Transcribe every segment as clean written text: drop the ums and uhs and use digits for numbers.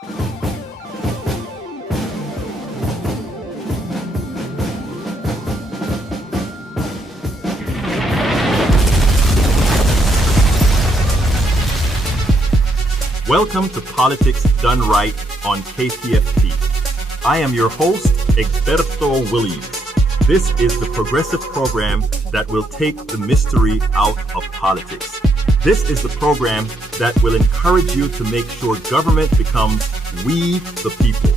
Welcome to Politics Done Right on KPFT. I am your host, Egberto Williams. This is the progressive program that will take the mystery out of politics. This is the program that will encourage you to make sure government becomes we the people.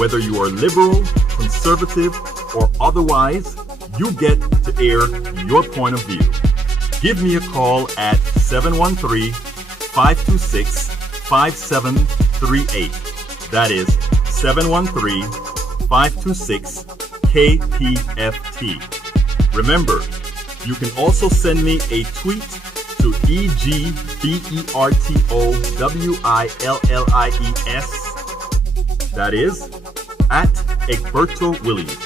Whether you are liberal, conservative, or otherwise, you get to air your point of view. Give me a call at 713-526-5738. That is 713-526-KPFT. Remember, you can also send me a tweet to EGBERTOWILLIES. That is at Egberto Williams.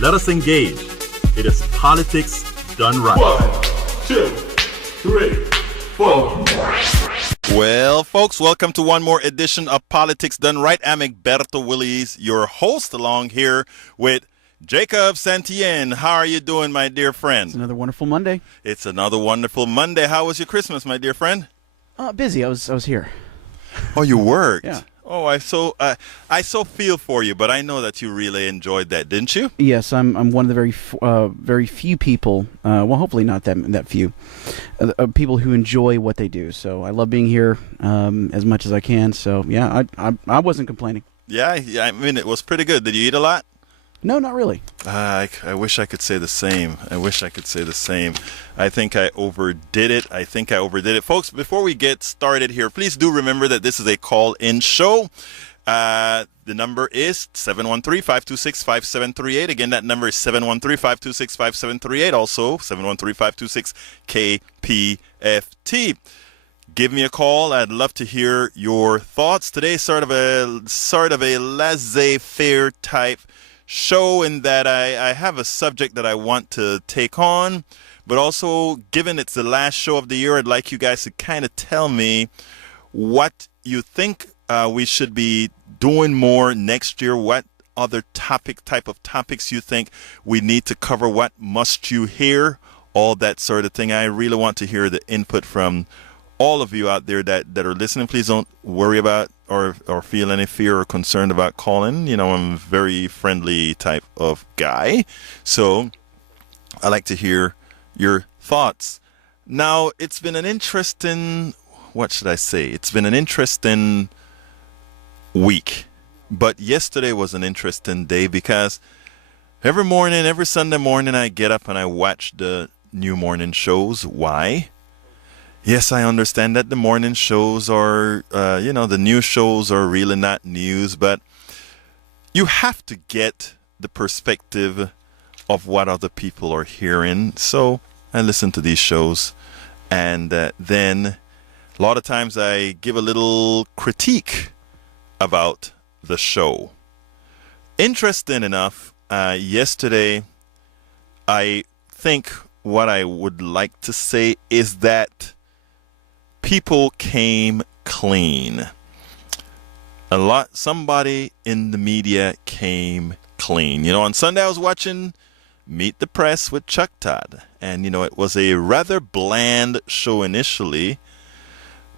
Let us engage. It is politics done right. 1, 2, 3, 4. Well, folks, welcome to one more edition of Politics Done Right. I'm Egberto Willies, your host, along here with Jacob Santien. How are you doing, my dear friend? It's another wonderful Monday. It's another wonderful Monday. How was your Christmas, my dear friend? Busy. I was here. Oh, you worked? Yeah. Oh, I so feel for you, but I know that you really enjoyed that, didn't you? Yes, I'm one of the very few people. Well, hopefully not that few people who enjoy what they do. So I love being here as much as I can. So yeah, I wasn't complaining. Yeah. I mean, it was pretty good. Did you eat a lot? No, not really. I wish I could say the same. I think I overdid it. Folks, before we get started here, please do remember that this is a call-in show. The number is 713-526-5738. Again, that number is 713-526-5738. Also, 713-526-KPFT. Give me a call. I'd love to hear your thoughts. Today's sort of a laissez-faire type show in that I have a subject that I want to take on, but also, given it's the last show of the year, I'd like you guys to kind of tell me what you think we should be doing more next year, what other type of topics you think we need to cover, what must you hear, all that sort of thing. I really want to hear the input from all of you out there that are listening. Please don't worry about or feel any fear or concern about calling. You know, I'm a very friendly type of guy. So I like to hear your thoughts. Now, it's been an interesting, It's been an interesting week. But yesterday was an interesting day because every Sunday morning, I get up and I watch the new morning shows. Why? Yes, I understand that the morning shows are, the news shows are really not news, but you have to get the perspective of what other people are hearing. So I listen to these shows, and then a lot of times I give a little critique about the show. Interesting enough, yesterday, I think what I would like to say is that people came clean. Somebody in the media came clean. You know, on Sunday I was watching Meet the Press with Chuck Todd. And, you know, it was a rather bland show initially.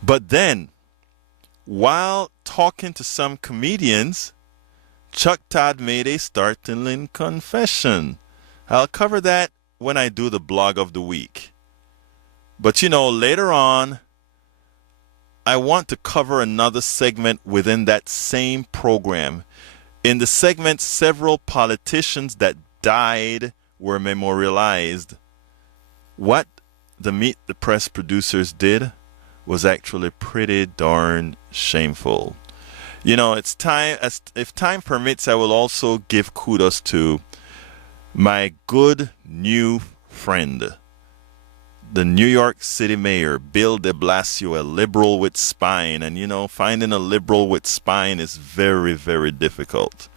But then, while talking to some comedians, Chuck Todd made a startling confession. I'll cover that when I do the blog of the week. But, you know, later on, I want to cover another segment within that same program. In the segment, several politicians that died were memorialized. What the Meet the Press producers did was actually pretty darn shameful. You know, it's time, if time permits, I will also give kudos to my good new friend, the New York City Mayor, Bill de Blasio, a liberal with spine. And, you know, finding a liberal with spine is very, very difficult.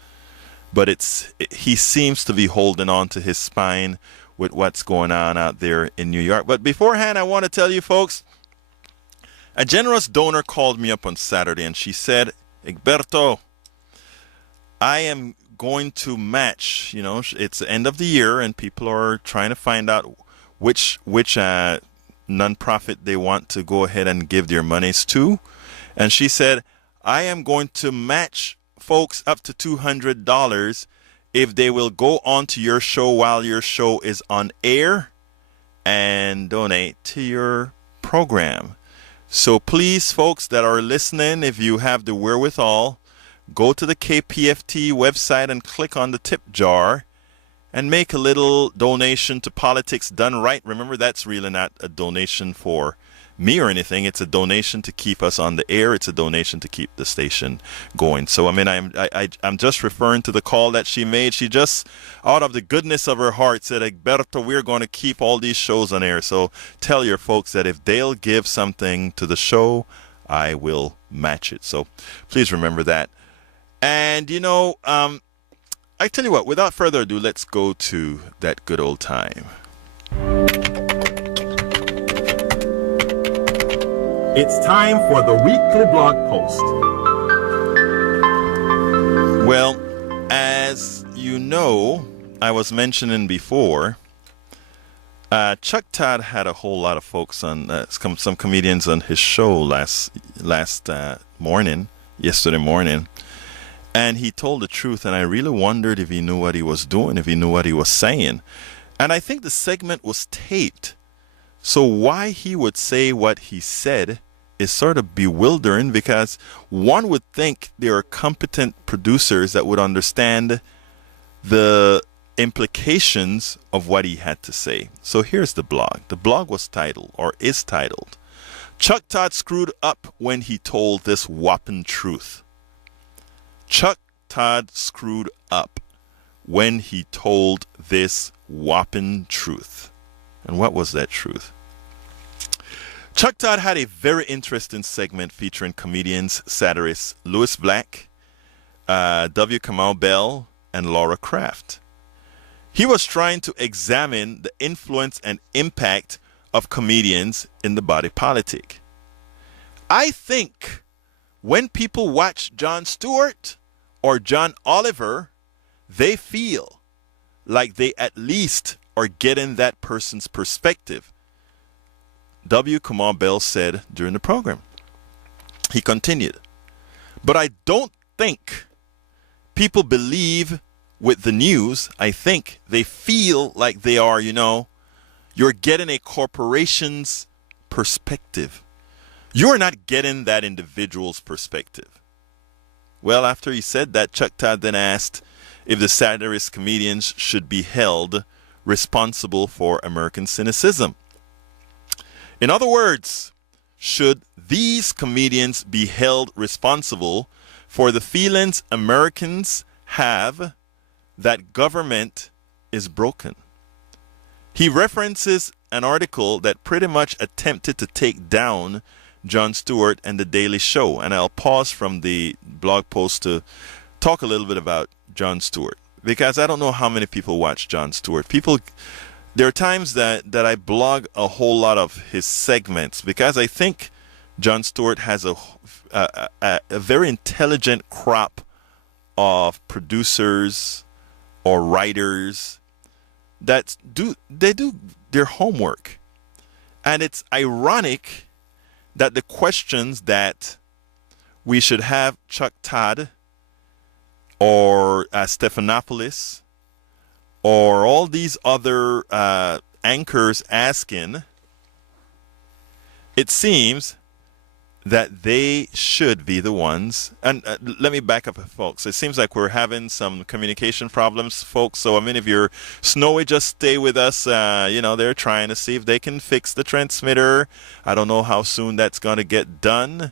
But he seems to be holding on to his spine with what's going on out there in New York. But beforehand, I want to tell you folks, a generous donor called me up on Saturday and she said, Egberto, I am going to match, it's the end of the year and people are trying to find out which nonprofit they want to go ahead and give their monies to. And she said, I am going to match folks up to $200 if they will go on to your show while your show is on air and donate to your program. So please, folks that are listening, if you have the wherewithal, go to the KPFT website and click on the tip jar and make a little donation to Politics Done Right. Remember, that's really not a donation for me or anything. It's a donation to keep us on the air. It's a donation to keep the station going. So, I'm just referring to the call that she made. She just, out of the goodness of her heart, said, Egberto, we're going to keep all these shows on air. So tell your folks that if they'll give something to the show, I will match it. So please remember that. And, I tell you what, without further ado, let's go to that good old time. It's time for the weekly blog post. Well, as you know, I was mentioning before, Chuck Todd had a whole lot of folks on, some comedians on his show yesterday morning. And he told the truth, and I really wondered if he knew what he was doing, if he knew what he was saying. And I think the segment was taped. So why he would say what he said is sort of bewildering, because one would think there are competent producers that would understand the implications of what he had to say. So here's the blog. The blog was titled, or is titled, Chuck Todd Screwed Up When He Told This Whopping Truth. Chuck Todd screwed up when he told this whopping truth. And what was that truth? Chuck Todd had a very interesting segment featuring comedians, satirists Louis Black, W. Kamau Bell, and Laura Kraft. He was trying to examine the influence and impact of comedians in the body politic. I think when people watch Jon Stewart or John Oliver, they feel like they at least are getting that person's perspective. W. Kamau Bell said during the program. He continued, but I don't think people believe with the news. I think they feel like they are, you're getting a corporation's perspective. You're not getting that individual's perspective. Well, after he said that, Chuck Todd then asked if the satirist comedians should be held responsible for American cynicism. In other words, should these comedians be held responsible for the feelings Americans have that government is broken? He references an article that pretty much attempted to take down Jon Stewart and The Daily Show. And I'll pause from the blog post to talk a little bit about Jon Stewart, because I don't know how many people watch Jon Stewart. There are times that I blog a whole lot of his segments because I think Jon Stewart has a very intelligent crop of producers or writers that do their homework. And it's ironic that the questions that we should have Chuck Todd or Stephanopoulos or all these other anchors asking, it seems that they should be the ones. And let me back up, folks. It seems like we're having some communication problems, folks. So, if you're snowy, just stay with us. They're trying to see if they can fix the transmitter. I don't know how soon that's going to get done.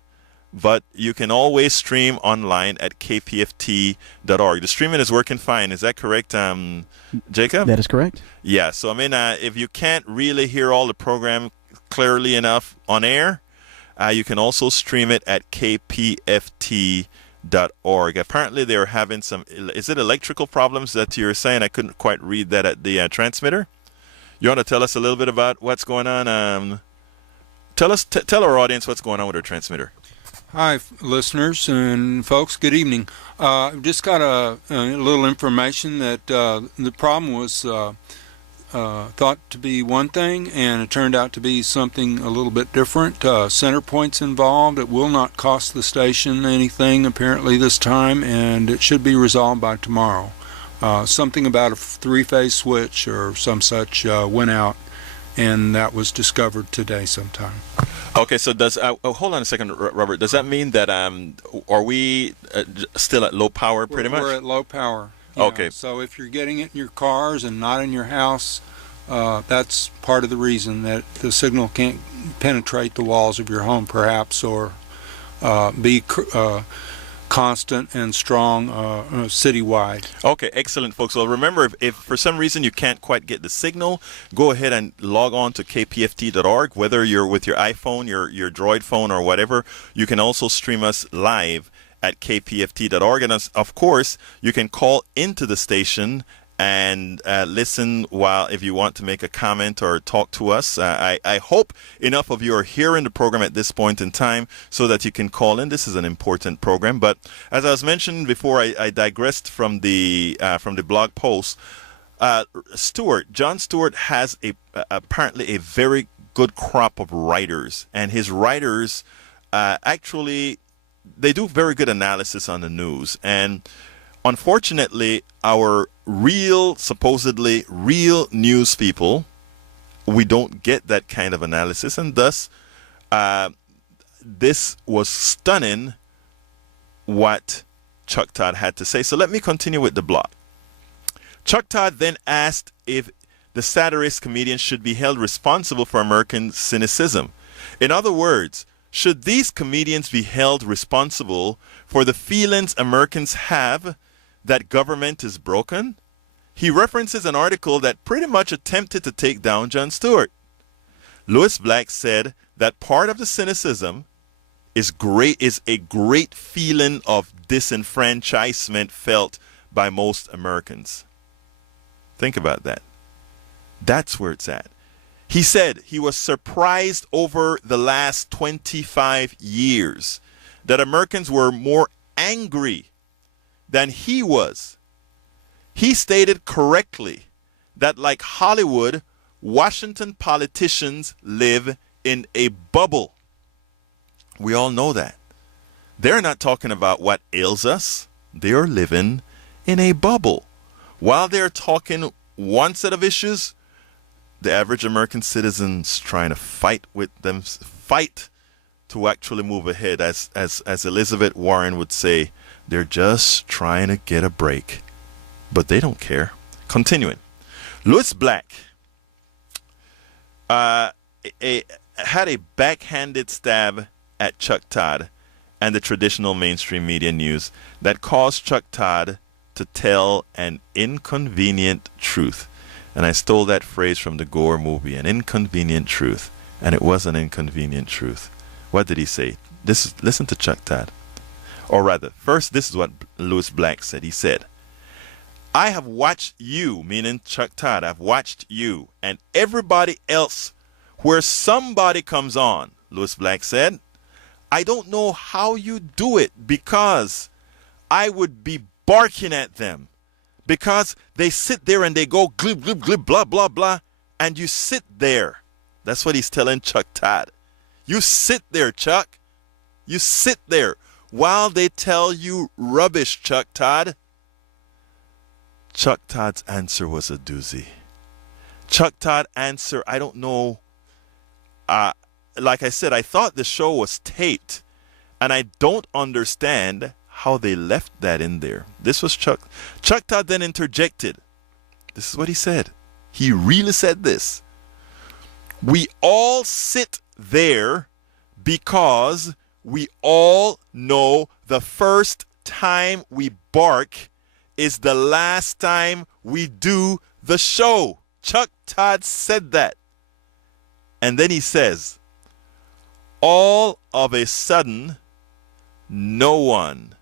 But you can always stream online at kpft.org. The streaming is working fine. Is that correct, Jacob? That is correct. Yeah. So, if you can't really hear all the program clearly enough on air, you can also stream it at kpft.org. Apparently, they're having some, is it electrical problems that you're saying? I couldn't quite read that at the transmitter. You want to tell us a little bit about what's going on? Tell our audience what's going on with our transmitter. Hi, listeners and folks. Good evening. Just got a little information that the problem was thought to be one thing, and it turned out to be something a little bit different. Center points involved. It will not cost the station anything apparently this time, and it should be resolved by tomorrow. Something about a three-phase switch or some such went out, and that was discovered today sometime. Okay, so does hold on a second, Robert. Does that mean that are we still at low power pretty much? We're at low power. Okay. So if you're getting it in your cars and not in your house, that's part of the reason that the signal can't penetrate the walls of your home, perhaps, or be constant and strong citywide. Okay, excellent, folks. Well, remember, if for some reason you can't quite get the signal, go ahead and log on to kpft.org. Whether you're with your iPhone, your Droid phone, or whatever, you can also stream us live at kpft.org. And of course, you can call into the station and listen while if you want to make a comment or talk to us. I hope enough of you are hearing the program at this point in time so that you can call in. This is an important program. But as I was mentioning before, I digressed from the blog post. John Stewart has apparently a very good crop of writers, and his writers actually they do very good analysis on the news. And unfortunately, our supposedly real news people, we don't get that kind of analysis, and thus this was stunning what Chuck Todd had to say. So let me continue with the blog. Chuck Todd then asked if the satirist comedians should be held responsible for American cynicism. In other words, should these comedians be held responsible for the feelings Americans have that government is broken? He references an article that pretty much attempted to take down Jon Stewart. Louis Black said that part of the cynicism is a great feeling of disenfranchisement felt by most Americans. Think about that. That's where it's at. He said he was surprised over the last 25 years that Americans were more angry than he was. He stated correctly that, like Hollywood, Washington politicians live in a bubble. We all know that. They're not talking about what ails us. They're living in a bubble. While they're talking one set of issues, the average American citizen's trying to fight to actually move ahead. As Elizabeth Warren would say, they're just trying to get a break. But they don't care. Continuing. Louis Black had a backhanded stab at Chuck Todd and the traditional mainstream media news that caused Chuck Todd to tell an inconvenient truth. And I stole that phrase from the Gore movie, an inconvenient truth. And it was an inconvenient truth. What did he say? Listen to Chuck Todd. Or rather, first, this is what Louis Black said. He said, I have watched you, meaning Chuck Todd, I've watched you and everybody else where somebody comes on, Louis Black said. I don't know how you do it because I would be barking at them because they sit there and they go glib, glib, glib, blah, blah, blah, and you sit there. That's what he's telling Chuck Todd. You sit there, Chuck. You sit there while they tell you rubbish, Chuck Todd. Chuck Todd's answer was a doozy. Chuck Todd answer, I don't know. Like I said, I thought the show was taped, and I don't understand how they left that in there. This was Chuck. Chuck Todd then interjected. This is what he said. He really said this. We all sit there because we all know the first time we bark is the last time we do the show. Chuck Todd said that. And then he says, all of a sudden, no one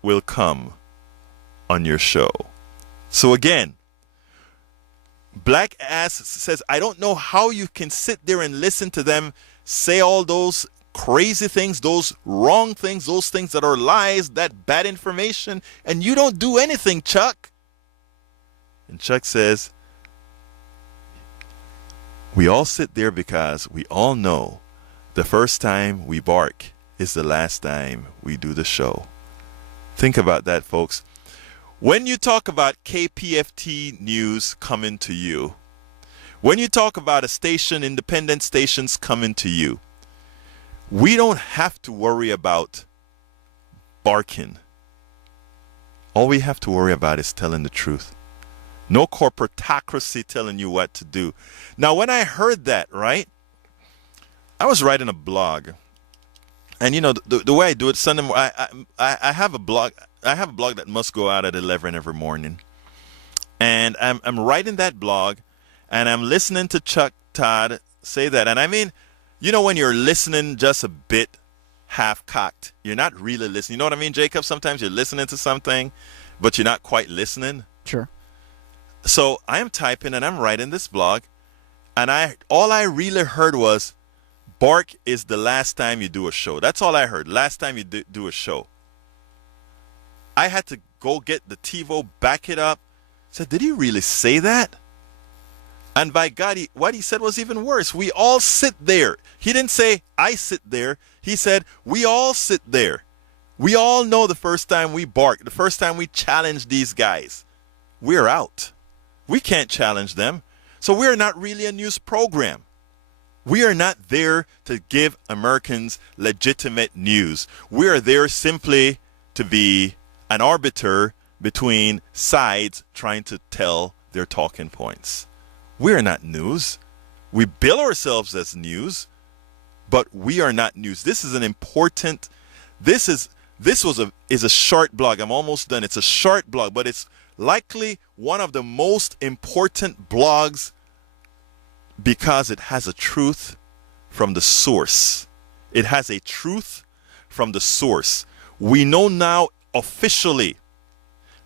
will come on your show. So again, Black Ass says, I don't know how you can sit there and listen to them say all those crazy things, those wrong things, those things that are lies, that bad information, and you don't do anything, Chuck. And Chuck says, we all sit there because we all know the first time we bark is the last time we do the show. Think about that, folks. When you talk about KPFT news coming to you, when you talk about a station, independent stations coming to you, we don't have to worry about barking. All we have to worry about is telling the truth. No corporatocracy telling you what to do. Now, when I heard that, right, I was writing a blog. And, you know, the way I do it, Sunday, I have a blog. I have a blog that must go out at 11 every morning. And I'm writing that blog, and I'm listening to Chuck Todd say that. And I mean, you know, when you're listening just a bit half-cocked, you're not really listening. You know what I mean, Jacob? Sometimes you're listening to something, but you're not quite listening. Sure. So I am typing and I'm writing this blog, and all I really heard was, bark is the last time you do a show. That's all I heard. Last time you do a show. I had to go get the TiVo, back it up. Said, did he really say that? And by God, what he said was even worse. We all sit there. He didn't say, I sit there. He said, we all sit there. We all know the first time we bark, the first time we challenge these guys, we're out. We can't challenge them. So we're not really a news program. We are not there to give Americans legitimate news. We are there simply to be an arbiter between sides trying to tell their talking points. We are not news. We bill ourselves as news, but we are not news. This is an important, this is a short blog. I'm almost done. It's a short blog, but it's likely one of the most important blogs because it has a truth from the source. It has a truth from the source. We know now officially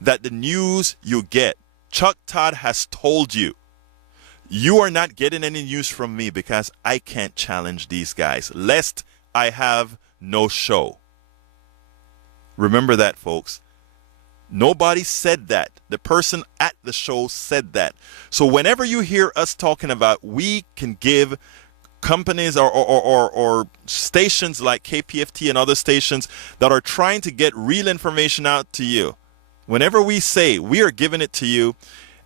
that the news you get, Chuck Todd has told you, you are not getting any news from me because I can't challenge these guys, lest I have no show. Remember that, folks. Nobody said that. The person at the show said that. So whenever you hear us talking about we can give companies or stations like KPFT and other stations that are trying to get real information out to you, whenever we say we are giving it to you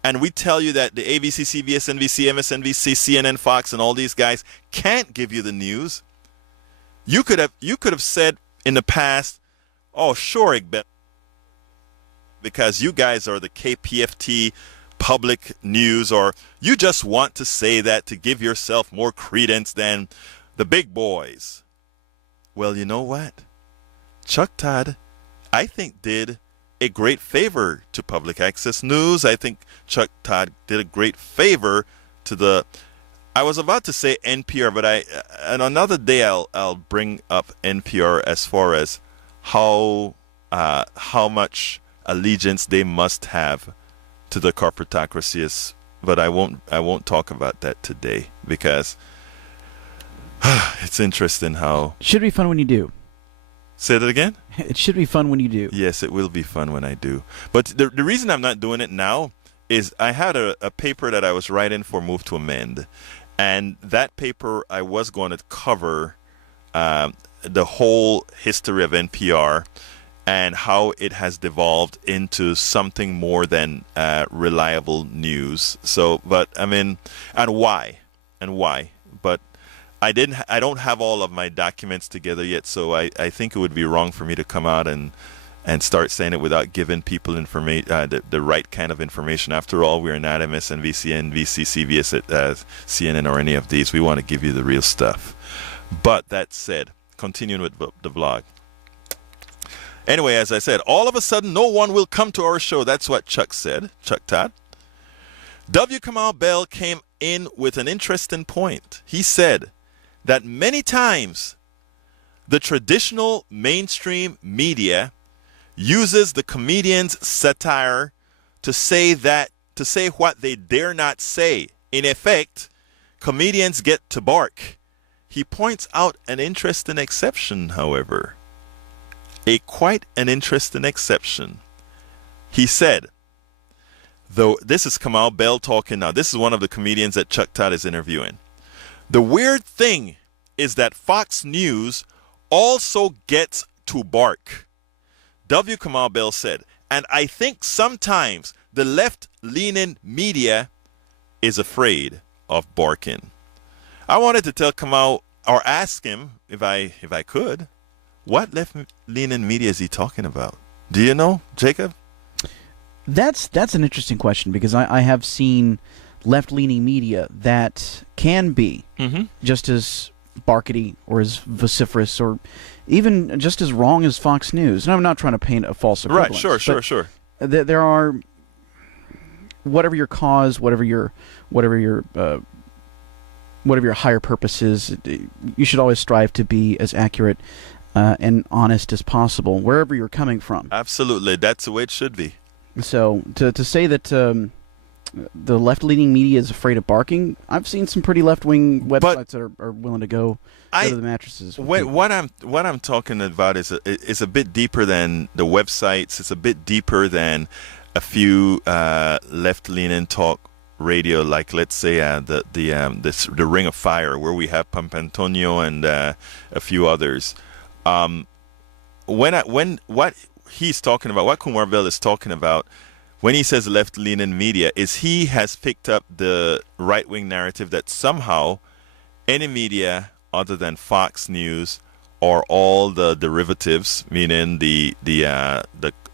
and we tell you that the ABC, CBS, NBC, MSNBC, CNN, Fox, and all these guys can't give you the news, you could have said in the past, oh, sure, Igbet, because you guys are the KPFT public news, or you just want to say that to give yourself more credence than the big boys. Well, you know what? Chuck Todd, I think, did a great favor to public access news. I think Chuck Todd did a great favor to I was about to say NPR, but and another day I'll bring up NPR as far as how much allegiance they must have to the corporatocracy is, but I won't talk about that today because it's interesting how. Should be fun when you do. Say that again? It should be fun when you do. Yes, it will be fun when I do. But the reason I'm not doing it now is I had a paper that I was writing for Move to Amend, and that paper I was going to cover the whole history of NPR and how it has devolved into something more than reliable news. So, but I mean, and why? But I don't have all of my documents together yet, so I think it would be wrong for me to come out and start saying it without giving people the right kind of information. After all, we are not MSNBC, NBC, CBS, CNN, or any of these. We want to give you the real stuff. But that said, continuing with the blog. Anyway, as I said, all of a sudden, no one will come to our show. That's what Chuck said, Chuck Todd. W. Kamau Bell came in with an interesting point. He said that many times the traditional mainstream media uses the comedian's satire to say what they dare not say. In effect, comedians get to bark. he points out an interesting exception, however. Quite an interesting exception. He said, though, this is Kamau Bell talking now. This is one of the comedians that Chuck Todd is interviewing. The weird thing is that Fox News also gets to bark. W. Kamau Bell said, and I think sometimes the left-leaning media is afraid of barking. I wanted to tell Kamau, or ask him, if I could, what left-leaning media is he talking about? Do you know, Jacob? That's an interesting question, because I have seen left-leaning media that can be just as barkety or as vociferous or even just as wrong as Fox News. And I'm not trying to paint a false equivalence. Right, sure. There are, whatever your cause, whatever your higher purpose is, you should always strive to be as accurate and honest as possible, wherever you're coming from. Absolutely. That's the way it should be. So to say that the left-leaning media is afraid of barking, I've seen some pretty left-wing websites that are willing to go to the mattresses. What I'm talking about is a bit deeper than the websites. It's a bit deeper than a few left-leaning talk radio, like let's say the Ring of Fire, where we have Pampantonio and a few others. What he's talking about, what Kumar Bell is talking about, when he says left-leaning media, is he has picked up the right-wing narrative that somehow any media other than Fox News or all the derivatives, meaning the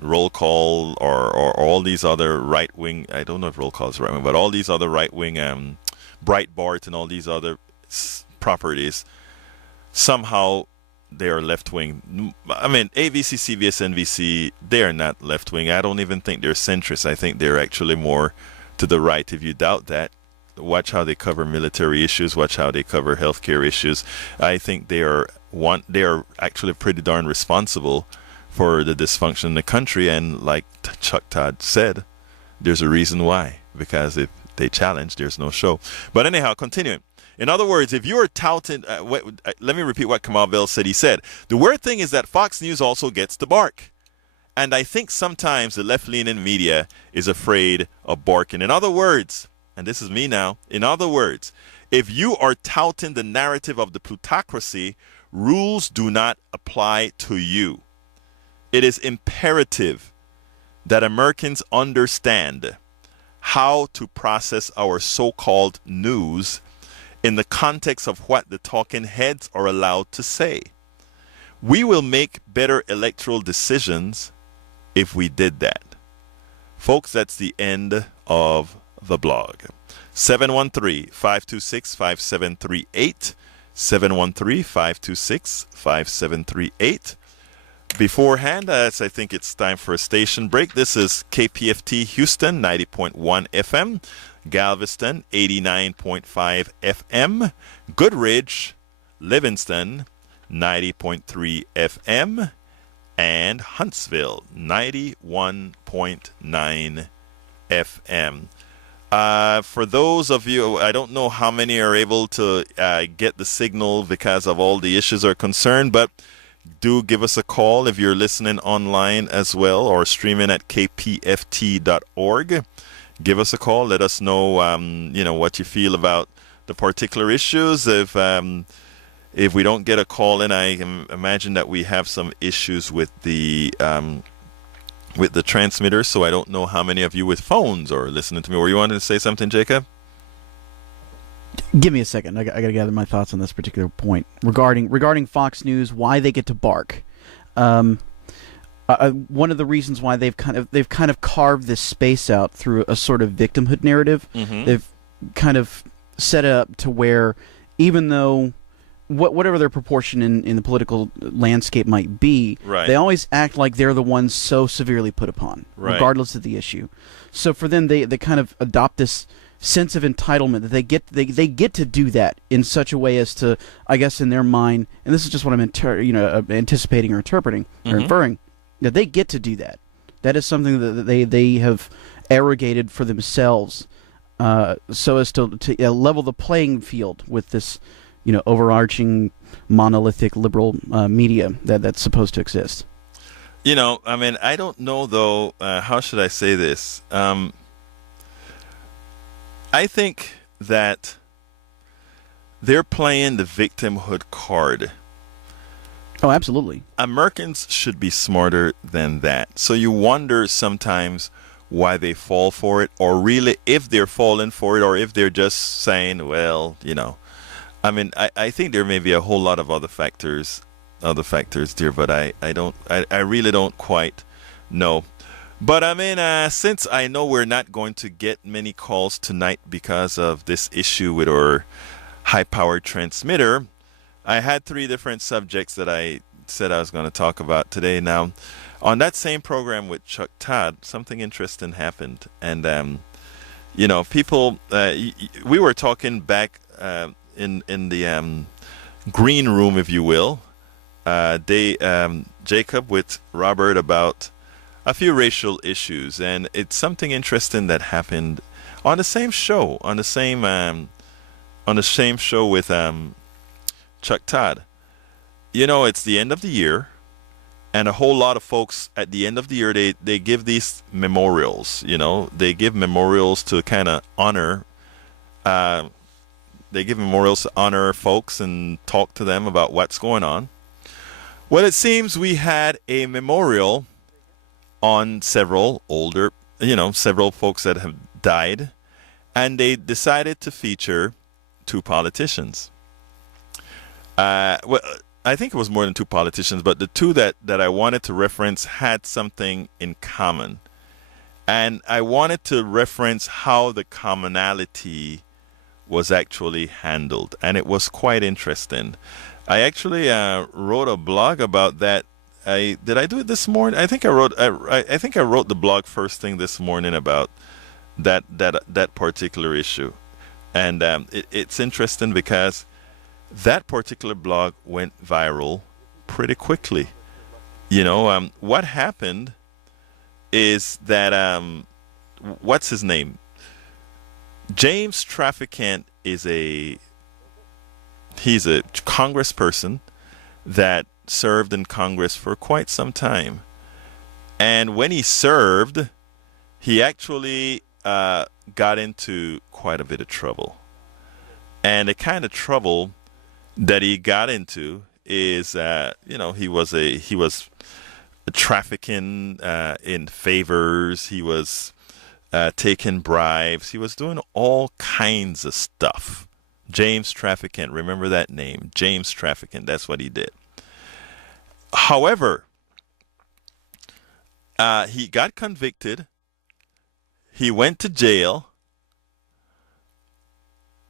roll call or all these other right-wing, I don't know if roll call is right-wing, but all these other right-wing Breitbart and all these other properties, somehow they are left-wing. I mean, ABC, CBS, NBC, they are not left-wing. I don't even think they're centrist. I think they're actually more to the right. If you doubt that, watch how they cover military issues. Watch how they cover healthcare issues. I think they are actually pretty darn responsible for the dysfunction in the country. And like Chuck Todd said, there's a reason why. Because if they challenge, there's no show. But anyhow, continuing. In other words, if you're touting, let me repeat what Kamau Bell said. He said, the weird thing is that Fox News also gets to bark. And I think sometimes the left-leaning media is afraid of barking. In other words, and this is me now, in other words, if you are touting the narrative of the plutocracy, rules do not apply to you. It is imperative that Americans understand how to process our so-called news in the context of what the talking heads are allowed to say. We will make better electoral decisions if we did that. Folks, that's the end of the blog. 713-526-5738. 713-526-5738. Beforehand, as I think it's time for a station break, this is KPFT Houston 90.1 FM. Galveston, 89.5 FM. Goodridge, Livingston, 90.3 FM. And Huntsville, 91.9 FM. For those of you, I don't know how many are able to get the signal because of all the issues are concerned, but do give us a call if you're listening online as well or streaming at kpft.org. Give us a call. Let us know, what you feel about the particular issues. If we don't get a call in, I imagine that we have some issues with the transmitter. So I don't know how many of you with phones are listening to me. Were you wanting to say something, Jacob? Give me a second. I got to gather my thoughts on this particular point regarding Fox News. Why they get to bark. One of the reasons why they've kind of carved this space out through a sort of victimhood narrative. Mm-hmm. They've kind of set it up to where, even though whatever their proportion in the political landscape might be, right, they always act like they're the ones so severely put upon, right, regardless of the issue. So for them, they kind of adopt this sense of entitlement that they get to do that in such a way as to, I guess in their mind, and this is just what I'm anticipating or interpreting or inferring, that they get to do that. That is something that they have arrogated for themselves, so as to level the playing field with this overarching monolithic liberal media that's supposed to exist. I don't know though. How should I say this? I think that they're playing the victimhood card. Oh, absolutely. Americans should be smarter than that. So you wonder sometimes why they fall for it, or really if they're falling for it, or if they're just saying, well, I think there may be a whole lot of other factors there, but I really don't quite know. But since I know we're not going to get many calls tonight because of this issue with our high-powered transmitter, I had 3 different subjects that I said I was going to talk about today. Now, on that same program with Chuck Todd, something interesting happened. And, people, we were talking back in the green room, if you will, Jacob with Robert about a few racial issues. And it's something interesting that happened on the same show, on the same show with Chuck Todd. It's the end of the year, and a whole lot of folks at the end of the year, they give these memorials. They give memorials to kind of honor. They give memorials to honor folks and talk to them about what's going on. Well, it seems we had a memorial on several folks that have died, and they decided to feature 2 politicians. Well, I think it was more than 2 politicians, but the 2 that I wanted to reference had something in common. And I wanted to reference how the commonality was actually handled. And it was quite interesting. I actually wrote a blog about that. Did I do it this morning? I think I wrote the blog first thing this morning about that particular issue. And it's interesting because that particular blog went viral pretty quickly. What happened is that what's his name? James Traficant he's a congressperson that served in Congress for quite some time. And when he served, he actually got into quite a bit of trouble. And the kind of trouble that he got into is, he was trafficking in favors. He was taking bribes. He was doing all kinds of stuff. James Traficant, remember that name, James Traficant. That's what he did. However, he got convicted. He went to jail.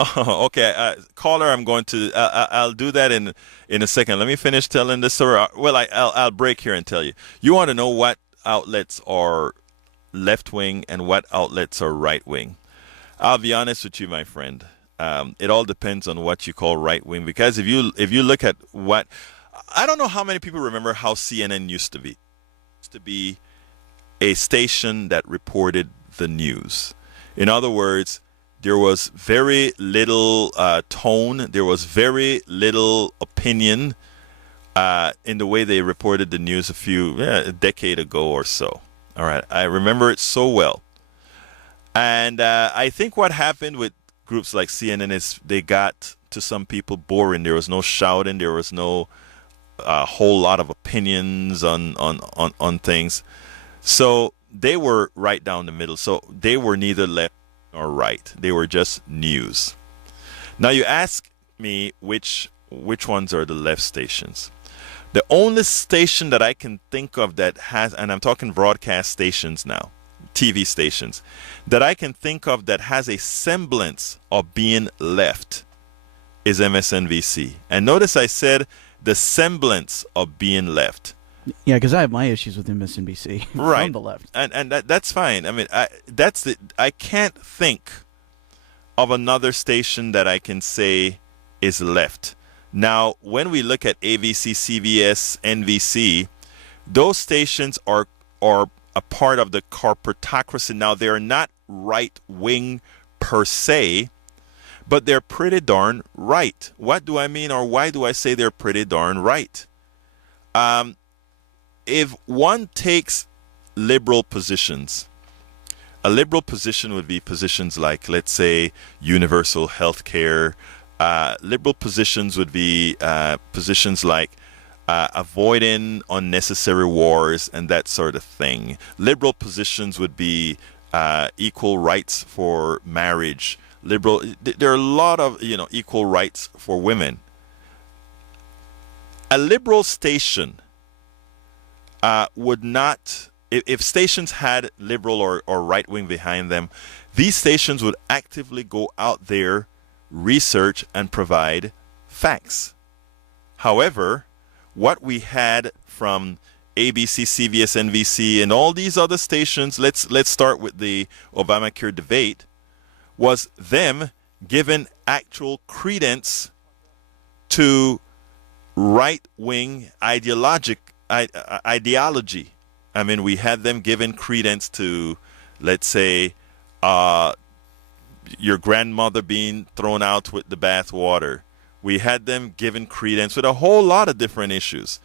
Oh, okay, caller, I'm going to. I'll do that in a second. Let me finish telling this story. Well, I'll break here and tell you. You want to know what outlets are left wing and what outlets are right wing? I'll be honest with you, my friend. It all depends on what you call right wing. Because if you look at what, I don't know how many people remember how CNN used to be. It used to be a station that reported the news. In other words, there was very little tone. There was very little opinion in the way they reported the news a decade ago or so. All right, I remember it so well. And I think what happened with groups like CNN is they got to some people boring. There was no shouting. There was no whole lot of opinions on things. So they were right down the middle. So they were neither left nor right. They were just news. Now you ask me which ones are the left stations. The only station that I can think of that has, and I'm talking broadcast stations now, TV stations, that I can think of that has a semblance of being left is MSNBC. And notice I said the semblance of being left. Yeah, because I have my issues with MSNBC right. from the left. And that's fine. I mean, I can't think of another station that I can say is left. Now, when we look at ABC, CBS, NBC, those stations are a part of the corporatocracy. Now, they're not right-wing per se, but they're pretty darn right. What do I mean, or why do I say they're pretty darn right? If one takes liberal positions, a liberal position would be positions like, let's say, universal health care. Liberal positions would be positions like avoiding unnecessary wars and that sort of thing. Liberal positions would be equal rights for marriage. There are a lot of equal rights for women. A liberal station would not, if stations had liberal or right wing behind them, these stations would actively go out there, research, and provide facts. However, what we had from ABC, CBS, NBC, and all these other stations, let's start with the Obamacare debate, was them giving actual credence to right-wing ideology. I mean, we had them giving credence to, let's say, your grandmother being thrown out with the bathwater. We had them giving credence with a whole lot of different issues.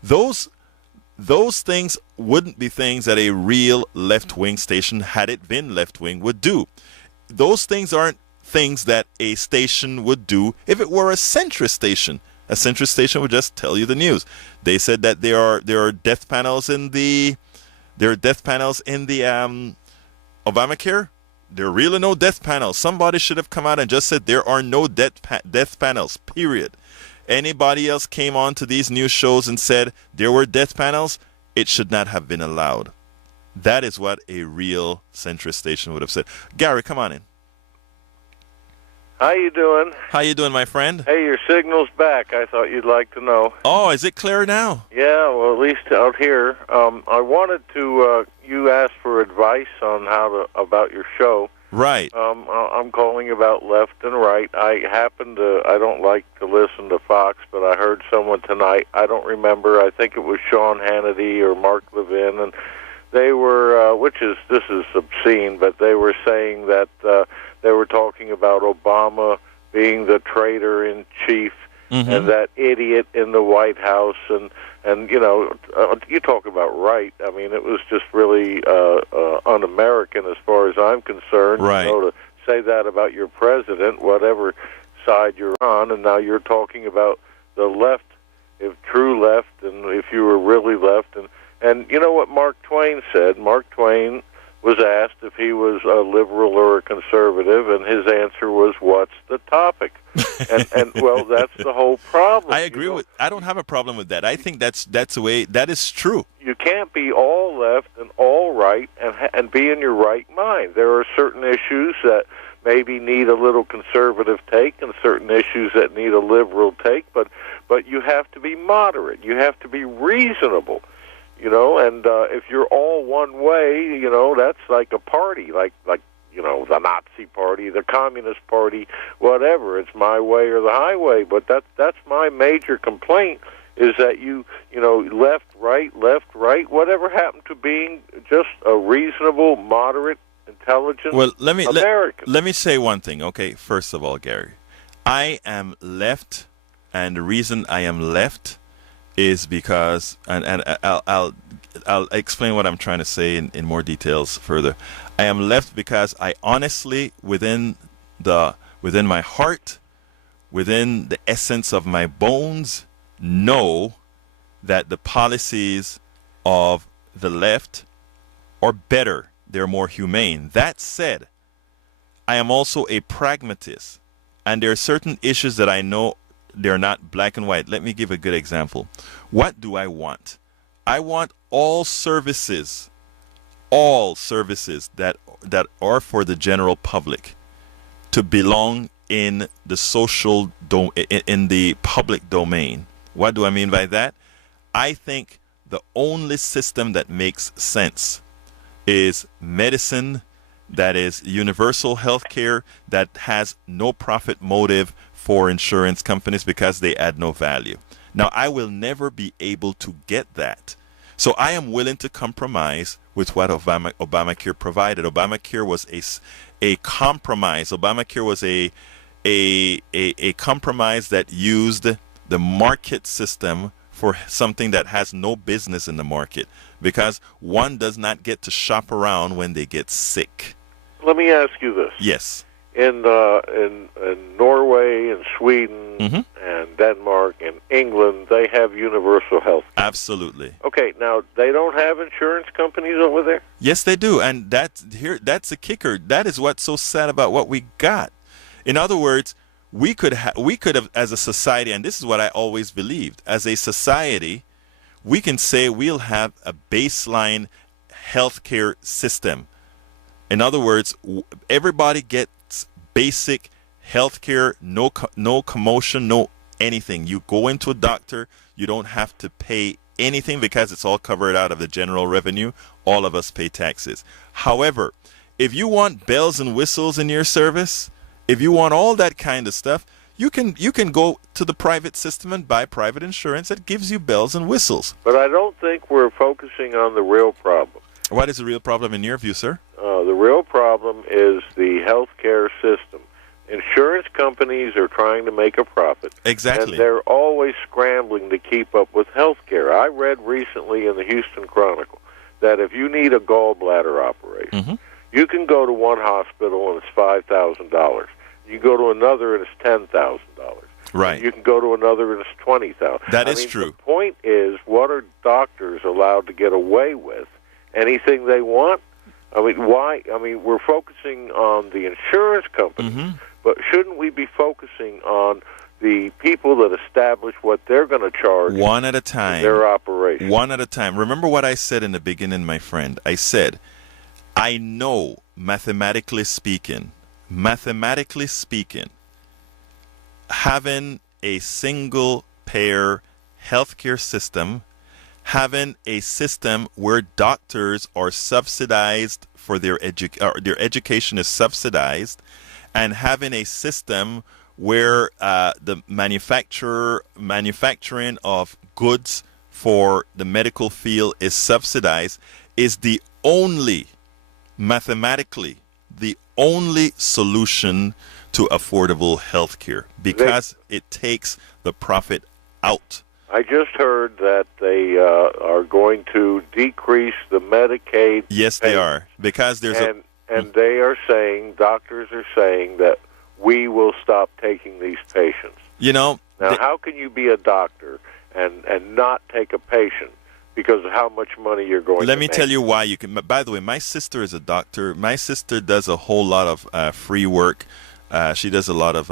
Those things wouldn't be things that a real left-wing station, had it been left-wing, would do. Those things aren't things that a station would do if it were a centrist station. A centrist station would just tell you the news. They said that there are death panels in the Obamacare. There are really no death panels. Somebody should have come out and just said there are no death panels, period. Anybody else came on to these news shows and said there were death panels, it should not have been allowed. That is what a real centrist station would have said. Gary, come on in. How you doing? How you doing, my friend? Hey, your signal's back. I thought you'd like to know. Oh, is it clear now? Yeah, well, at least out here. I wanted to. You asked for advice on about your show. Right. I'm calling about left and right. I don't like to listen to Fox, but I heard someone tonight. I don't remember. I think it was Sean Hannity or Mark Levin, and they were, this is obscene, but they were saying that they were talking about Obama being the traitor-in-chief and that idiot in the White House, and you talk about right. I mean, it was just really un-American as far as I'm concerned. Right. To say that about your president, whatever side you're on, and now you're talking about the left, if true left, and if you were really left, and you know what Mark Twain said? Mark Twain was asked if he was a liberal or a conservative, and his answer was, "What's the topic?" and well, that's the whole problem. I agree with. I don't have a problem with that. I think that's the way. That is true. You can't be all left and all right and be in your right mind. There are certain issues that maybe need a little conservative take, and certain issues that need a liberal take. But you have to be moderate. You have to be reasonable. And if you're all one way, that's like a party, like the Nazi Party, the Communist Party, whatever. It's my way or the highway. But that's my major complaint, is that you left, right, whatever happened to being just a reasonable, moderate, intelligent American? Let me say one thing, okay? First of all, Gary, I am left, and the reason I am left is because, and I'll explain what I'm trying to say in more details further. I am left because I honestly, within my heart, within the essence of my bones, know that the policies of the left are better. They're more humane. That said, I am also a pragmatist, and there are certain issues that I know they're not black and white. Let me give a good example. What do I want? I want all services that are for the general public to belong in the in the public domain. What do I mean by that? I think the only system that makes sense is medicine that is universal health care, that has no profit motive for insurance companies because they add no value. Now, I will never be able to get that. So I am willing to compromise with what Obamacare provided. Obamacare was a compromise. Obamacare was a compromise that used the market system for something that has no business in the market, because one does not get to shop around when they get sick. Let me ask you this. Yes. In Norway and Sweden and Denmark and England, they have universal health. Absolutely. Okay, now they don't have insurance companies over there? Yes, they do, and that's a kicker. That is what's so sad about what we got. In other words, we could have, as a society, and this is what I always believed, as a society, we can say we'll have a baseline healthcare system. In other words, everybody gets basic healthcare, no commotion, no anything. You go into a doctor, you don't have to pay anything because it's all covered out of the general revenue. All of us pay taxes. However, if you want bells and whistles in your service, if you want all that kind of stuff, you can go to the private system and buy private insurance that gives you bells and whistles. But I don't think we're focusing on the real problem. What is the real problem in your view, sir? The real problem is the healthcare system. Insurance companies are trying to make a profit. Exactly. And they're always scrambling to keep up with healthcare. I read recently in the Houston Chronicle that if you need a gallbladder operation, you can go to one hospital and it's $5,000. You go to another and it's $10,000. Right. You can go to another and it's $20,000. That is true. The point is, what are doctors allowed to get away with? Anything they want? I mean, why? I mean, we're focusing on the insurance companies, but shouldn't we be focusing on the people that establish what they're going to charge one at a time? Their operation. One at a time. Remember what I said in the beginning, my friend. I said, I know, mathematically speaking, having a single payer healthcare system, having a system where doctors are subsidized for their education is subsidized, and having a system where the manufacturing of goods for the medical field is subsidized is mathematically the only solution to affordable health care, because it takes the profit out. I just heard that they are going to decrease the Medicaid. Yes, they are, because there's and they are saying, doctors are saying that we will stop taking these patients. You know, now how can you be a doctor and not take a patient because of how much money you're going to make? Let me tell you why you can. By the way, my sister is a doctor. My sister does a whole lot of free work. She does a lot of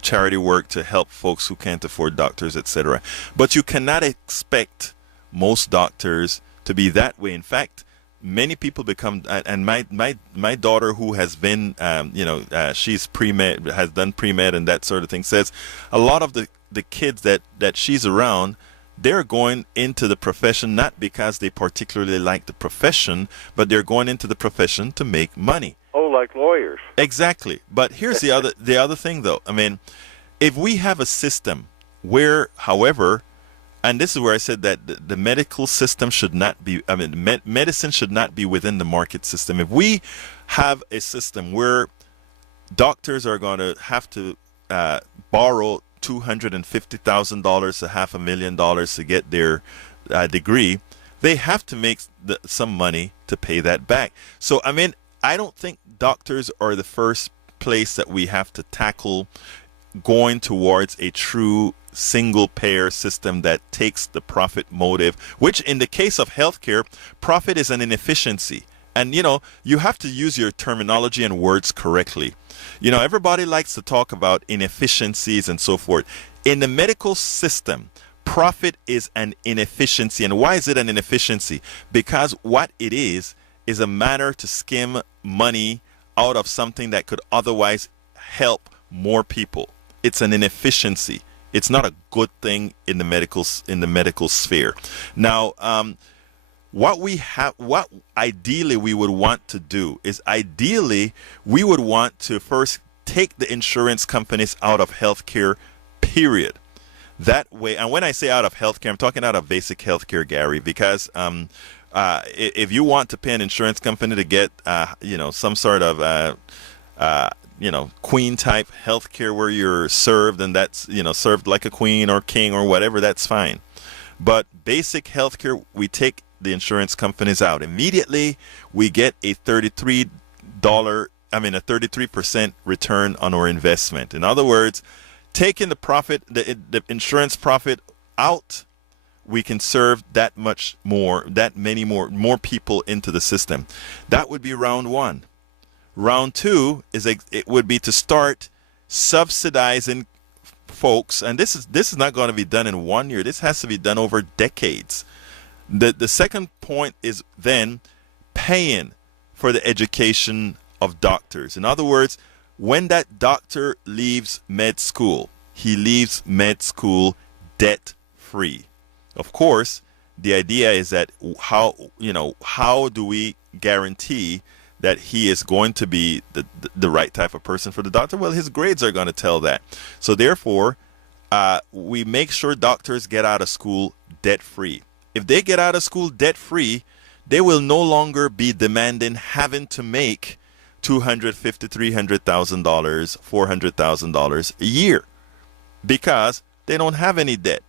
charity work to help folks who can't afford doctors, etc. But you cannot expect most doctors to be that way. In fact, many people become, and my daughter, who has been, she's pre-med, has done pre-med and that sort of thing, says a lot of the kids that she's around, they're going into the profession not because they particularly like the profession, but they're going into the profession to make money. Oh, like lawyers. Exactly. But here's the other thing, though. I mean, if we have a system where, however, and this is where I said that the medical system should not be, medicine should not be within the market system. If we have a system where doctors are going to have to borrow $250,000 to $500,000 to get their degree, they have to make some money to pay that back. So, I mean, I don't think doctors are the first place that we have to tackle going towards a true single payer system that takes the profit motive, which in the case of healthcare, profit is an inefficiency. And, you have to use your terminology and words correctly. Everybody likes to talk about inefficiencies and so forth. In the medical system, profit is an inefficiency. And why is it an inefficiency? Because what it is a manner to skim money out of something that could otherwise help more people. It's an inefficiency. It's not a good thing in the medical sphere. Now, what ideally we would want to do is ideally we would want to first take the insurance companies out of healthcare, period. That way, and when I say out of healthcare, I'm talking out of basic healthcare, Gary, because if you want to pay an insurance company to get, some sort of queen type healthcare where you're served and that's, served like a queen or king or whatever, that's fine. But basic healthcare, we take the insurance companies out. Immediately, we get a $33% return on our investment. In other words, taking the profit, the insurance profit out, we can serve that many more people into the system. That would be round one. Round two it would be to start subsidizing folks, and this is not going to be done in 1 year. This has to be done over decades. The second point is then paying for the education of doctors. In other words, when that doctor leaves med school, he leaves med school debt free. Of course, the idea is that how do we guarantee that he is going to be the right type of person for the doctor? Well, his grades are going to tell that. So therefore, we make sure doctors get out of school debt free. If they get out of school debt free, they will no longer be demanding having to make $250,000, $300,000, $400,000 a year because they don't have any debt.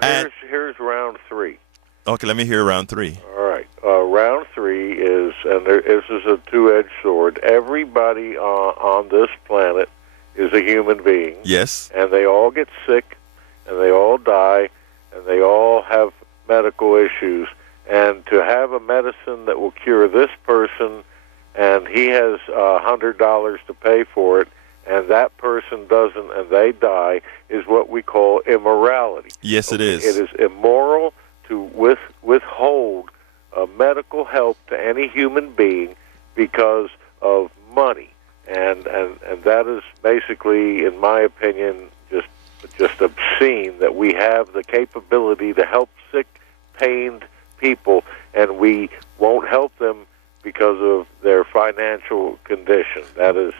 Here's round three. Okay, let me hear round three. All right. Round three is, and this is a two-edged sword. Everybody on this planet is a human being. Yes. And they all get sick, and they all die, and they all have medical issues. And to have a medicine that will cure this person, and he has $100 to pay for it, and that person doesn't, and they die, is what we call immorality. Yes, it is. It is immoral to withhold medical help to any human being because of money, and that is basically, in my opinion, just obscene that we have the capability to help sick, pained people, and we won't help them because of their financial condition. That is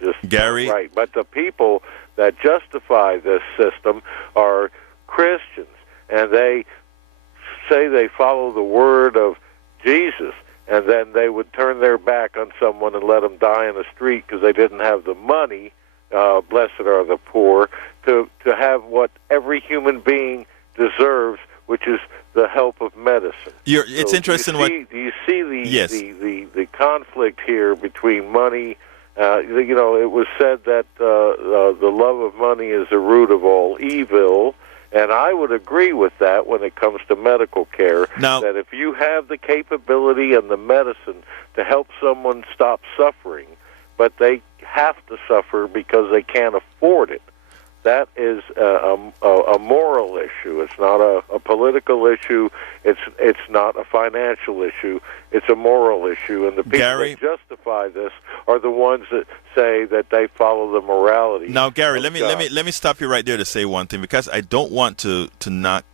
just Gary, right. But the people that justify this system are Christians, and they say they follow the word of Jesus, and then they would turn their back on someone and let them die in the street because they didn't have the money, blessed are the poor, to have what every human being deserves, which is the help of medicine. It's interesting. Do you see the conflict here between money? It was said that the love of money is the root of all evil, and I would agree with that when it comes to medical care. Now, that if you have the capability and the medicine to help someone stop suffering, but they have to suffer because they can't afford it, that is a moral issue. It's not a political issue. It's not a financial issue. It's a moral issue. And the people that justify this are the ones that say that they follow the morality. Now, Gary, let me stop you right there to say one thing, because I don't want to knock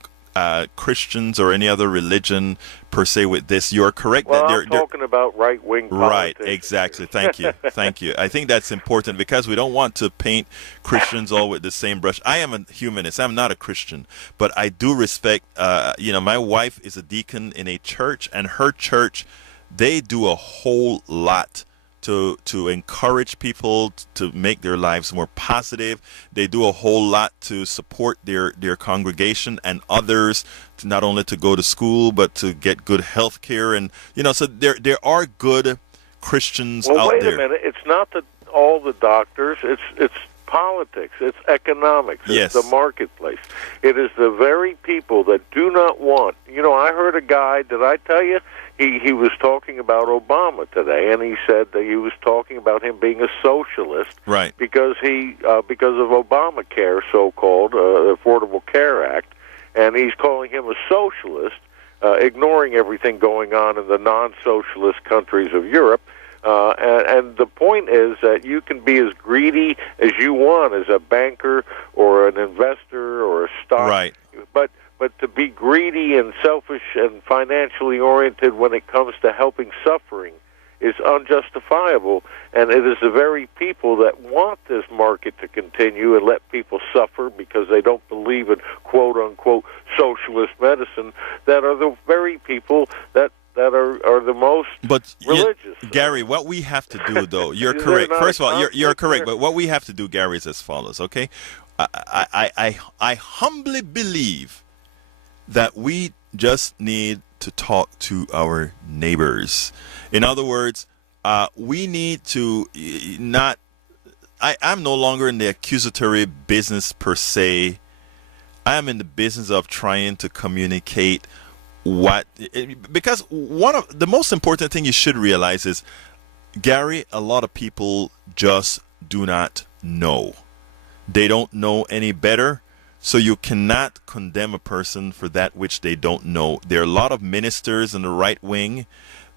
Christians or any other religion per se with this. You are correct. Well, that I'm talking about right-wing politics. Right, exactly. Thank you. Thank you. I think that's important because we don't want to paint Christians all with the same brush. I am a humanist. I'm not a Christian, but I do respect, my wife is a deacon in a church, and her church, they do a whole lot to encourage people to make their lives more positive. They do a whole lot to support their congregation and others, to not only to go to school but to get good health care, and so there are good Christians out there. Well, wait a minute. It's not all the doctors. It's politics. It's economics. It's the marketplace. It is the very people that do not want. I heard a guy. Did I tell you? He was talking about Obama today, and he said that he was talking about him being a socialist, right? Because because of Obamacare, so-called Affordable Care Act, and he's calling him a socialist, ignoring everything going on in the non-socialist countries of Europe. And the point is that you can be as greedy as you want as a banker or an investor or a stock, right? But to be greedy and selfish and financially oriented when it comes to helping suffering is unjustifiable. And it is the very people that want this market to continue and let people suffer because they don't believe in quote-unquote socialist medicine that are the very people that that are the most religious. Gary, what we have to do, though, you're Is correct. there not First of a all, you're conflict correct. there? But what we have to do, Gary, is as follows. Okay, I humbly believe that we just need to talk to our neighbors. In other words, we need to not. I'm no longer in the accusatory business per se. I am in the business of trying to communicate because one of the most important thing you should realize is, Gary, a lot of people just do not know. They don't know any better. So you cannot condemn a person for that which they don't know. There are a lot of ministers in the right wing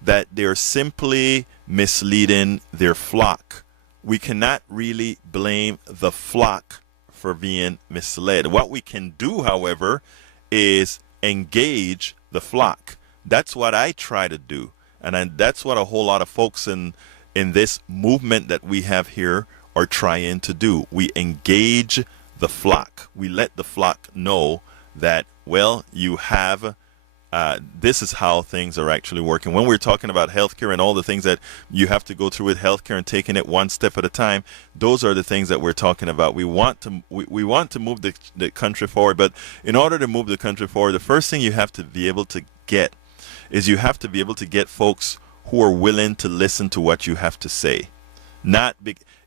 that they're simply misleading their flock. We cannot really blame the flock for being misled. What we can do, however, is engage the flock. That's what I try to do. And that's what a whole lot of folks in this movement that we have here are trying to do. We engage the flock. We let the flock know that, well, you have this is how things are actually working. When we're talking about healthcare and all the things that you have to go through with healthcare and taking it one step at a time, those are the things that we're talking about. We want to move the country forward, but in order to move the country forward, the first thing you have to be able to get is you have to be able to get folks who are willing to listen to what you have to say.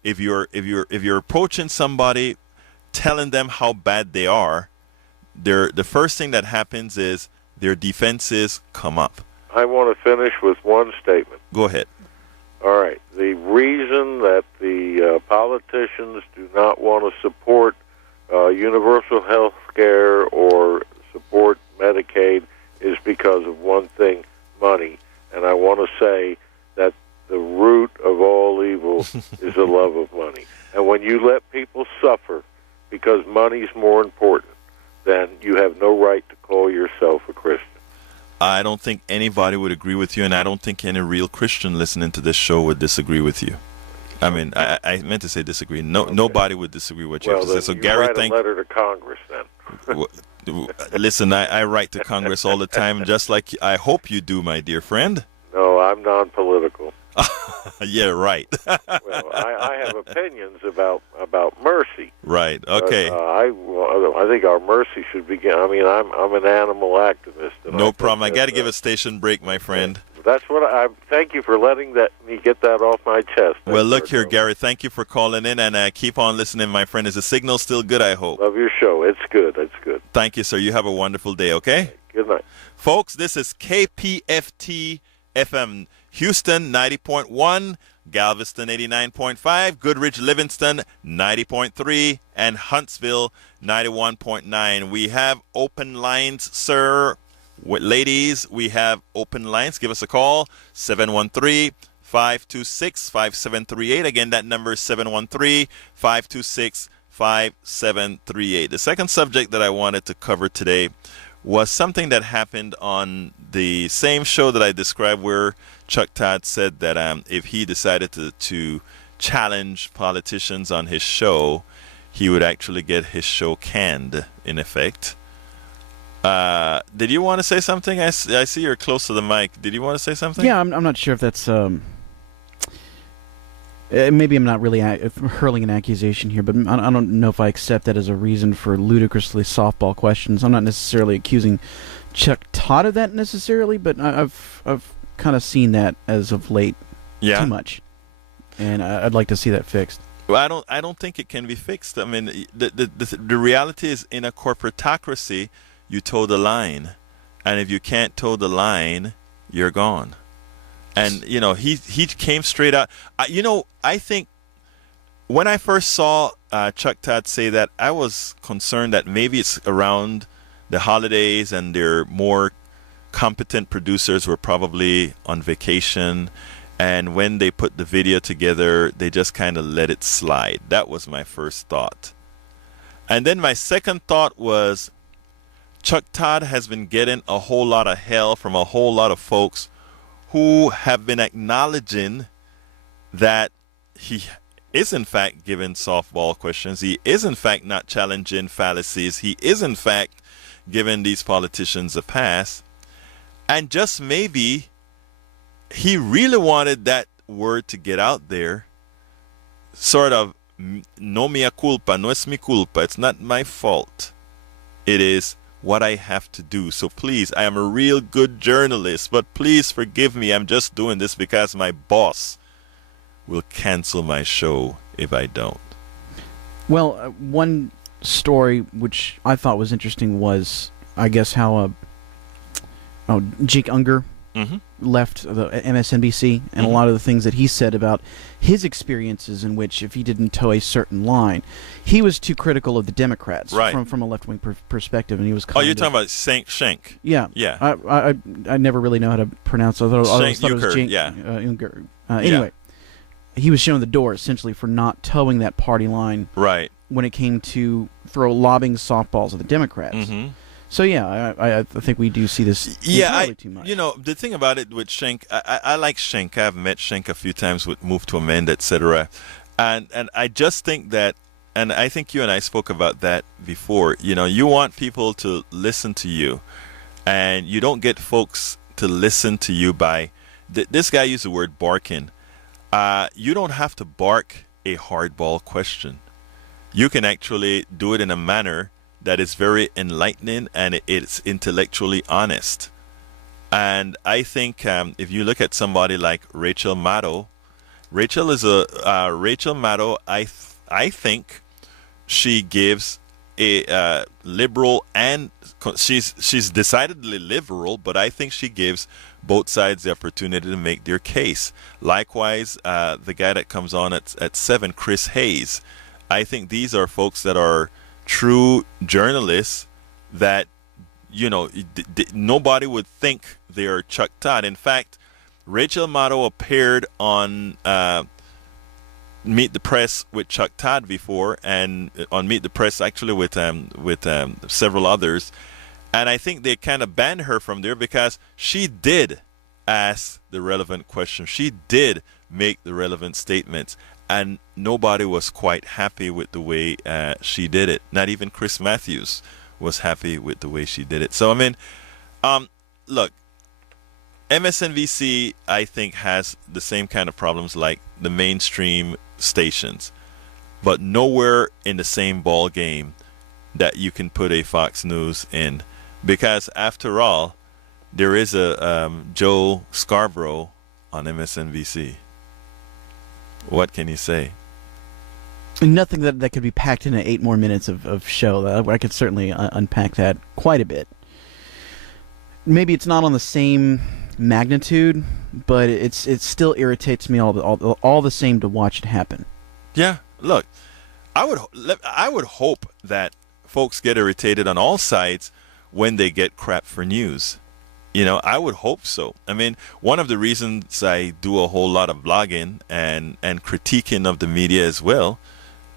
If you're approaching somebody, telling them how bad they are, the first thing that happens is their defenses come up. I want to finish with one statement. Go ahead. All right. The reason that the politicians do not want to support universal health care or support Medicaid is because of one thing, money. And I want to say that the root of all evil is the love of money. And when you let people suffer because money's more important, then you have no right to call yourself a Christian. I don't think anybody would agree with you, and I don't think any real Christian listening to this show would disagree with you. I mean, I meant to say disagree. No, okay. Nobody would disagree with what you have to say. So, Gary, write a letter to Congress then. Listen, I write to Congress all the time, just like I hope you do, my dear friend. No, I'm non-political. Yeah, right. Well, I have opinions about mercy. Right. Okay. I think our mercy should begin. I mean, I'm an animal activist. No problem. I got to give a station break, my friend. That's what I thank you for letting me get that off my chest. Well, look here, Gary. Thank you for calling in, and keep on listening, my friend. Is the signal still good? I hope. Love your show. It's good. It's good. Thank you, sir. You have a wonderful day. Okay. Good night, folks. This is KPFT FM. Houston 90.1, Galveston 89.5, Goodrich Livingston 90.3, and Huntsville 91.9. We have open lines, sir. Ladies, we have open lines. Give us a call, 713-526-5738. Again, that number is 713-526-5738. The second subject that I wanted to cover today was something that happened on the same show that I described, where Chuck Todd said that if he decided to challenge politicians on his show, he would actually get his show canned, in effect. Did you want to say something? I see you're close to the mic. Did you want to say something? Yeah, I'm not sure if that's... maybe I'm not really hurling an accusation here, but I don't know if I accept that as a reason for ludicrously softball questions. I'm not necessarily accusing Chuck Todd of that necessarily, but I've kind of seen that as of late too much, and I'd like to see that fixed. Well, I don't think it can be fixed. I mean, the reality is, in a corporatocracy, you toe the line, and if you can't toe the line, you're gone. And, you know, he came straight out. I think when I first saw Chuck Todd say that, I was concerned that maybe it's around the holidays and their more competent producers were probably on vacation. And when they put the video together, they just kind of let it slide. That was my first thought. And then my second thought was, Chuck Todd has been getting a whole lot of hell from a whole lot of folks who have been acknowledging that he is in fact giving softball questions. He is in fact not challenging fallacies. He is in fact giving these politicians a pass. And just maybe he really wanted that word to get out there, sort of, no mea culpa, no es mi culpa, it's not my fault. It is what I have to do. So please, I am a real good journalist, but please forgive me. I'm just doing this because my boss will cancel my show if I don't. Well, one story which I thought was interesting was, I guess, how Jake Unger left the MSNBC, and a lot of the things that he said about his experiences in which, if he didn't toe a certain line, he was too critical of the Democrats from a left-wing perspective, and he was kind you're talking about Schenck. Yeah. I never really know how to pronounce it. I thought it was Jake Unger. Anyway, he was shown the door, essentially, for not towing that party line when it came to throw lobbying softballs at the Democrats. So I think we do see this too much. The thing about it with Schenck, I like Schenck. I've met Schenck a few times with Move to Amend, etc. And I just think that, and I think you and I spoke about that before, you want people to listen to you, and you don't get folks to listen to you by, this guy used the word barking. You don't have to bark a hardball question. You can actually do it in a manner that is very enlightening, and it's intellectually honest. And I think if you look at somebody like Rachel Maddow, Rachel Maddow, I think she gives a liberal, and she's decidedly liberal, but I think she gives both sides the opportunity to make their case. Likewise, the guy that comes on at 7, Chris Hayes, I think these are folks that are true journalists that, nobody would think they are Chuck Todd. In fact, Rachel Maddow appeared on Meet the Press with Chuck Todd before, and on Meet the Press actually with several others. And I think they kind of banned her from there because she did ask the relevant questions. She did make the relevant statements. And nobody was quite happy with the way she did it. Not even Chris Matthews was happy with the way she did it. So, look, MSNBC, I think, has the same kind of problems like the mainstream stations, but nowhere in the same ball game that you can put a Fox News in. Because, after all, there is a Joe Scarborough on MSNBC. What can you say? Nothing that could be packed into 8 more minutes of show. I could certainly unpack that quite a bit. Maybe it's not on the same magnitude, but it still irritates me all the same to watch it happen. Yeah, look, I would hope that folks get irritated on all sides when they get crap for news. I would hope so. One of the reasons I do a whole lot of blogging and critiquing of the media as well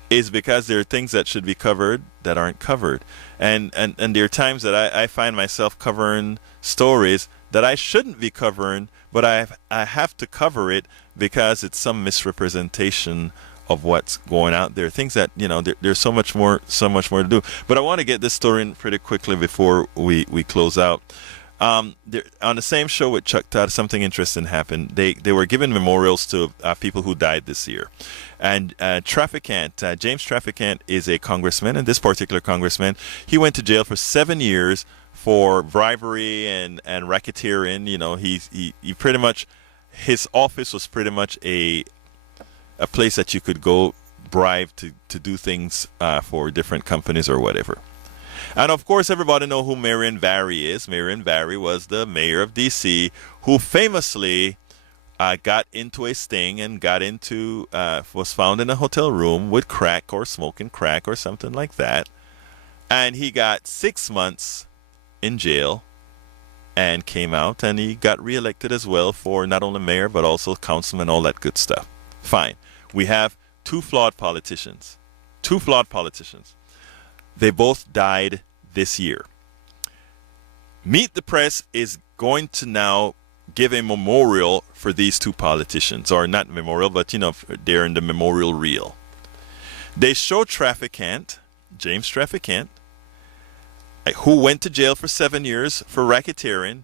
is because there are things that should be covered that aren't covered. And there are times that I find myself covering stories that I shouldn't be covering, but I have to cover it because it's some misrepresentation of what's going out there. Things that, there's so much more to do. But I want to get this story in pretty quickly before we close out. On the same show with Chuck Todd, something interesting happened. They were giving memorials to people who died this year. And James Traficant is a congressman, and this particular congressman, he went to jail for 7 years for bribery and racketeering. He pretty much, his office was pretty much a place that you could go bribe to do things for different companies or whatever. And of course, everybody know who Marion Barry is. Marion Barry was the mayor of D.C. who famously got into a sting and was found in a hotel room with crack or smoking crack or something like that. And he got 6 months in jail and came out, and he got reelected as well for not only mayor but also councilman, all that good stuff. Fine. We have two flawed politicians. They both died this year. Meet the Press is going to now give a memorial for these two politicians, or not memorial, but they're in the memorial reel. They show Traficant, James Traficant, who went to jail for 7 years for racketeering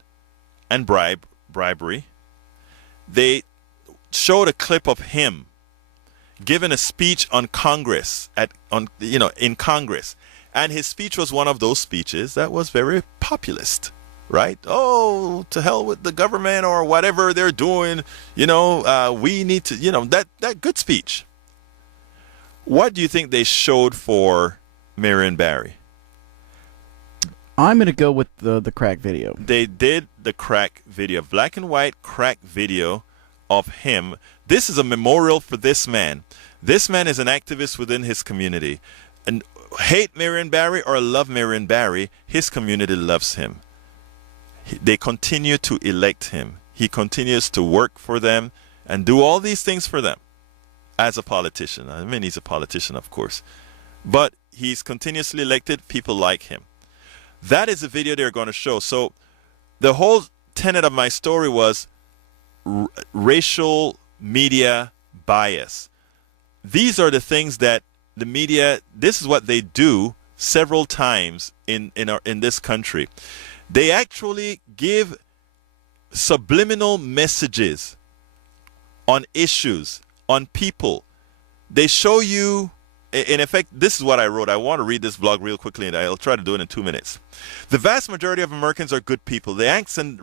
and bribery. they showed a clip of him giving a speech on Congress in Congress, and his speech was one of those speeches that was very populist, right? Oh, to hell with the government or whatever they're doing, we need to, that good speech. What do you think they showed for Marion Barry? I'm going to go with the crack video. They did the crack video, black and white crack video of him. This is a memorial for this man. This man is an activist within his community. And hate Marion Barry or love Marion Barry, his community loves him. They continue to elect him. He continues to work for them and do all these things for them as a politician. I mean, he's a politician, of course. But he's continuously elected. People like him. That is the video they're going to show. So the whole tenet of my story was racial media bias. These are the things that the media, this is what they do several times in this country. They actually give subliminal messages on issues, on people. They show you, in effect, this is what I wrote. I want to read this blog real quickly, and I'll try to do it in 2 minutes. The vast majority of Americans are good people. The angst and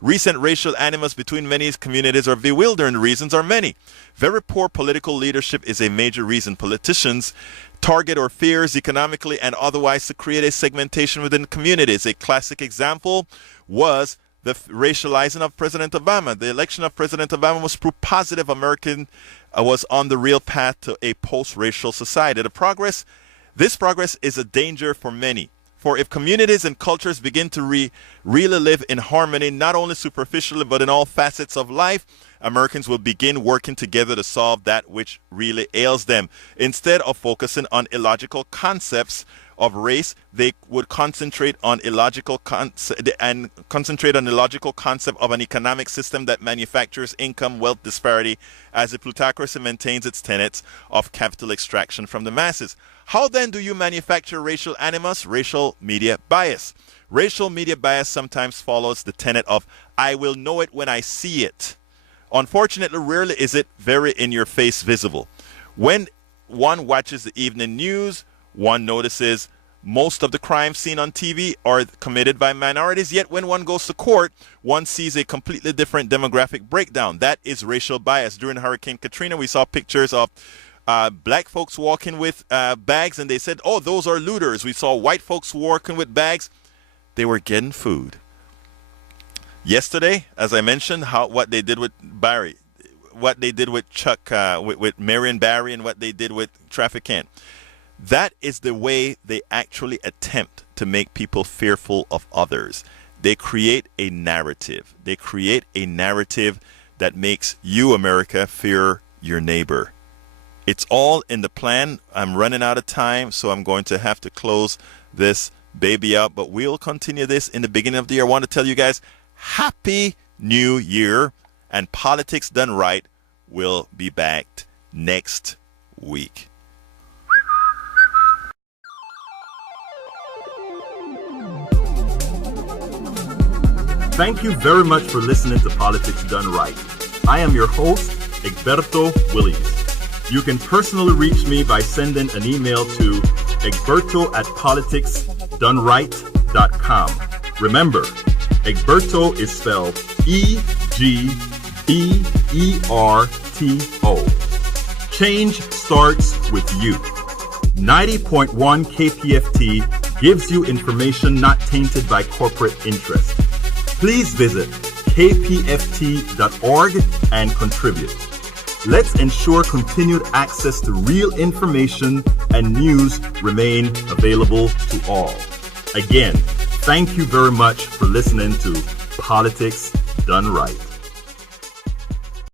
recent racial animus between many communities are bewildering. The reasons are many. Very poor political leadership is a major reason. Politicians target or fears economically and otherwise to create a segmentation within communities. A classic example was the racializing of President Obama. The election of President Obama was proof positive American was on the real path to a post-racial society. This progress is a danger for many. For if communities and cultures begin to really live in harmony, not only superficially but in all facets of life, Americans will begin working together to solve that which really ails them. Instead of focusing on illogical concepts of race, they would concentrate on illogical concept of an economic system that manufactures income, wealth disparity, as the plutocracy maintains its tenets of capital extraction from the masses. How then do you manufacture racial animus? Racial media bias. Racial media bias sometimes follows the tenet of I will know it when I see it. Unfortunately, rarely is it very in your face visible. When one watches the evening news, one notices most of the crimes seen on TV are committed by minorities, yet when one goes to court, one sees a completely different demographic breakdown. That is racial bias. During Hurricane Katrina, we saw pictures of black folks walking with bags, and they said, oh, those are looters. We saw white folks walking with bags. They were getting food. Yesterday, as I mentioned, what they did with Barry, what they did with Chuck, with Marion Barry, and what they did with Traficant. That is the way they actually attempt to make people fearful of others. They create a narrative. They create a narrative that makes you, America, fear your neighbor. It's all in the plan. I'm running out of time, so I'm going to have to close this baby up. But we'll continue this in the beginning of the year. I want to tell you guys, Happy New Year. And Politics Done Right will be back next week. Thank you very much for listening to Politics Done Right. I am your host, Egberto Williams. You can personally reach me by sending an email to egberto@politicsdoneright.com. Remember, Egberto is spelled E-G-B-E-R-T-O. Change starts with you. 90.1 KPFT gives you information not tainted by corporate interest. Please visit kpft.org and contribute. Let's ensure continued access to real information and news remain available to all. Again, thank you very much for listening to Politics Done Right.